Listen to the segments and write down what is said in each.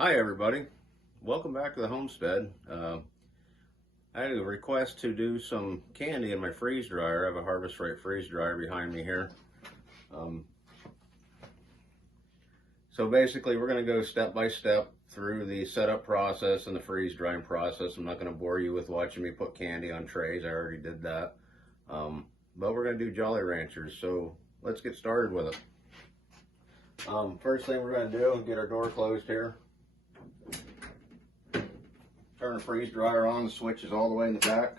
Hi everybody, welcome back to the homestead. I had a request to do some candy in my freeze dryer. I have a Harvest Right freeze dryer behind me here. So basically we're going to go step by step through the setup process and the freeze drying process. I'm not going to bore you with watching me put candy on trays. I already did that. But we're going to do Jolly Ranchers, so let's get started with it. First thing we're going to do is get our door closed here. Turn the freeze dryer on, the switch is all the way in the back.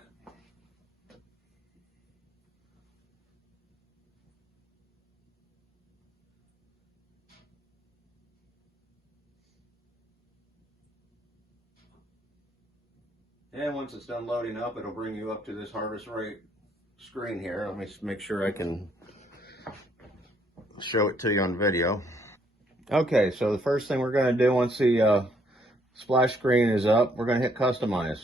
And once it's done loading up, it'll bring you up to this Harvest Right screen here. Let me make sure I can show it to you on video. Okay, so the first thing we're going to do once the splash screen is up, we're going to hit customize,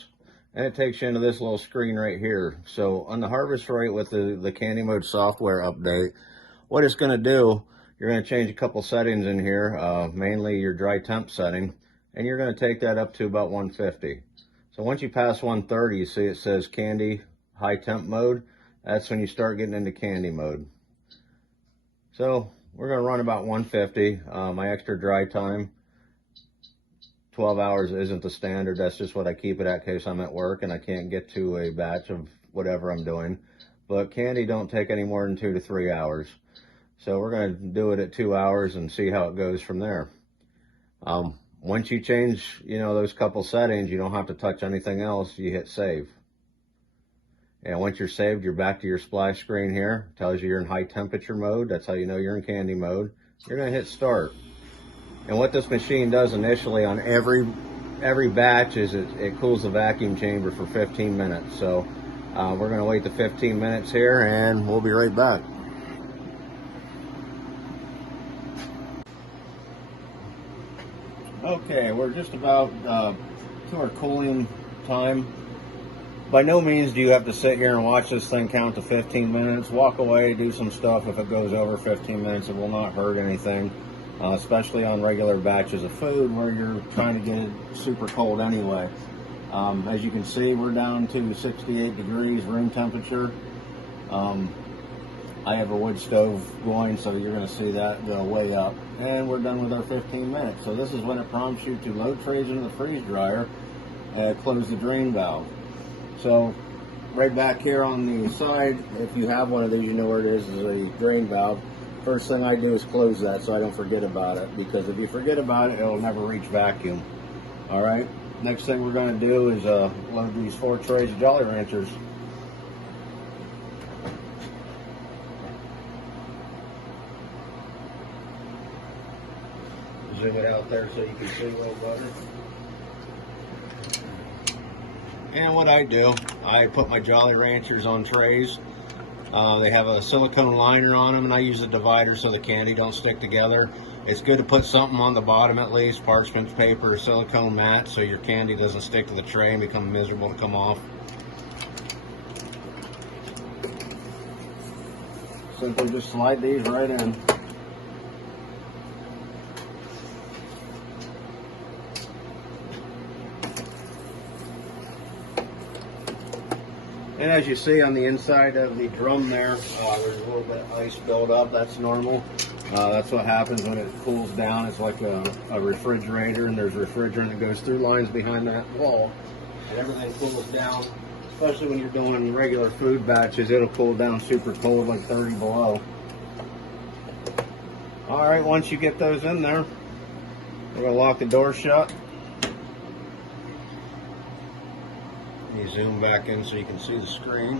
and it takes you into this little screen right here. So on the Harvest Right with the Candy Mode software update, what it's going to do, you're going to change a couple settings in here, mainly your dry temp setting, and you're going to take that up to about 150. So once you pass 130, you see it says candy high temp mode. That's when you start getting into candy mode. So we're going to run about 150. My extra dry time, 12 hours isn't the standard. That's just what I keep it at in case I'm at work and I can't get to a batch of whatever I'm doing. But candy don't take any more than 2 to 3 hours. So we're going to do it at 2 hours and see how it goes from there. Once you change, those couple settings, you don't have to touch anything else. You hit save. And once you're saved, you're back to your splash screen here. It tells you you're in high temperature mode. That's how you know you're in candy mode. You're going to hit start. And what this machine does initially on every batch is it cools the vacuum chamber for 15 minutes. So we're going to wait the 15 minutes here and we'll be right back. Okay, we're just about to our cooling time. By no means do you have to sit here and watch this thing count to 15 minutes. Walk away, do some stuff. If it goes over 15 minutes, it will not hurt anything, especially on regular batches of food where you're trying to get it super cold anyway. As you can see, we're down to 68 degrees room temperature. I have a wood stove going, so you're going to see that go way up. And we're done with our 15 minutes. So this is when it prompts you to load trays into the freeze dryer and close the drain valve. So right back here on the side, if you have one of these, you know where it is a drain valve. First thing I do is close that so I don't forget about it, because if you forget about it, it'll never reach vacuum. All right, next thing we're going to do is load these 4 trays of Jolly Ranchers. Zoom it out there so you can see a little better. And what I do, I put my Jolly Ranchers on trays. They have a silicone liner on them, and I use a divider so the candy don't stick together. It's good to put something on the bottom at least, parchment paper or silicone mat, so your candy doesn't stick to the tray and become miserable to come off. Simply just slide these right in. And as you see on the inside of the drum there, there's a little bit of ice buildup. That's normal. That's what happens when it cools down. It's like a refrigerator, and there's refrigerant that goes through lines behind that wall. And everything cools down, especially when you're doing regular food batches. It'll cool down super cold, like 30 below. All right, once you get those in there, we're going to lock the door shut. You zoom back in so you can see the screen.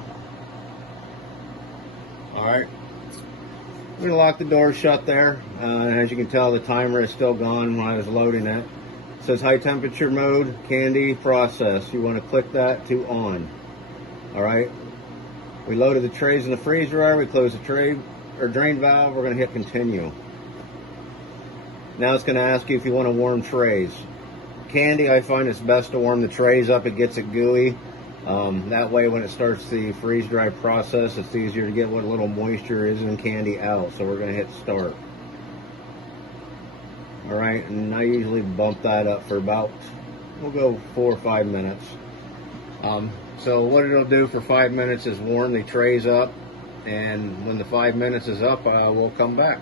Alright, I'm going to lock the door shut there. And as you can tell, the timer is still gone when I was loading it. It says high temperature mode, candy process. You want to click that to on. Alright, we loaded the trays in the freeze dryer. We closed the tray or drain valve. We're going to hit continue. Now it's going to ask you if you want to warm trays. Candy, I find it's best to warm the trays up. It gets it gooey. That way when it starts the freeze dry process, it's easier to get what little moisture is in candy out. So we're going to hit start. All right, and I usually bump that up for about, we'll go 4 or 5 minutes. So what it'll do for 5 minutes is warm the trays up, and when the 5 minutes is up, we'll come back.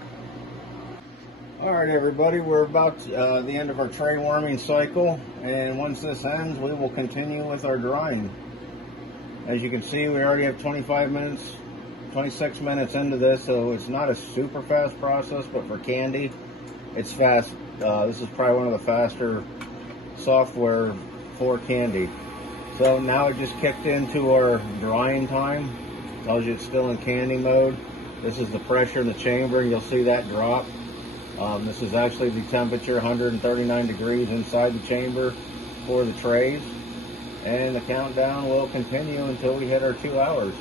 All right, everybody, we're about the end of our tray warming cycle, and once this ends, we will continue with our drying. As you can see, we already have 26 minutes into this, so it's not a super fast process, but for candy, it's fast. This is probably one of the faster software for candy. So now it just kicked into our drying time. Tells you it's still in candy mode. This is the pressure in the chamber, and you'll see that drop. This is actually the temperature, 139 degrees inside the chamber for the trays. And the countdown will continue until we hit our 2 hours.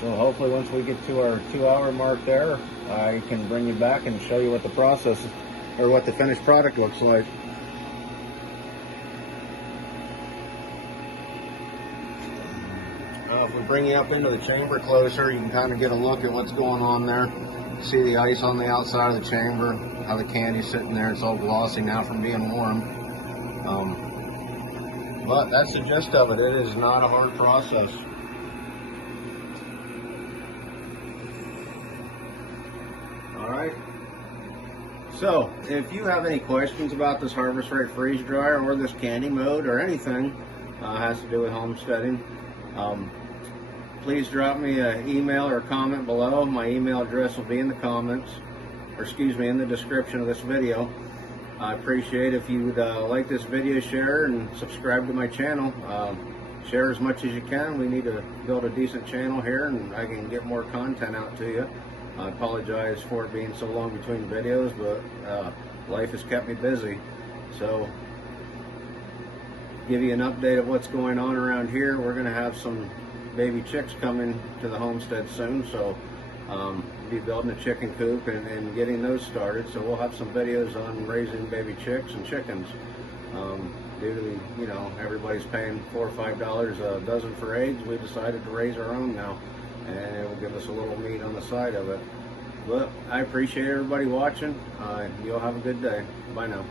So hopefully once we get to our 2 hour mark there, I can bring you back and show you what the process, or what the finished product looks like. If we bring you up into the chamber closer, you can kind of get a look at what's going on there. See the ice on the outside of the chamber, how the candy's sitting there. It's all glossy now from being warm. But that's the gist of it. It is not a hard process. All right. So if you have any questions about this Harvest Right freeze dryer or this candy mode or anything has to do with homesteading, please drop me an email or a comment below. My email address will be in the comments, or excuse me, in the description of this video. I appreciate if you would like this video, share, and subscribe to my channel. Share as much as you can. We need to build a decent channel here, and I can get more content out to you. I apologize for it being so long between videos, but life has kept me busy. So, give you an update of what's going on around here. We're going to have some baby chicks coming to the homestead soon, so be building a chicken coop and getting those started. So we'll have some videos on raising baby chicks and chickens. Due to everybody's paying $4 or $5 a dozen for eggs, we decided to raise our own now, and it will give us a little meat on the side of it. But I appreciate everybody watching. You'll have a good day. Bye now.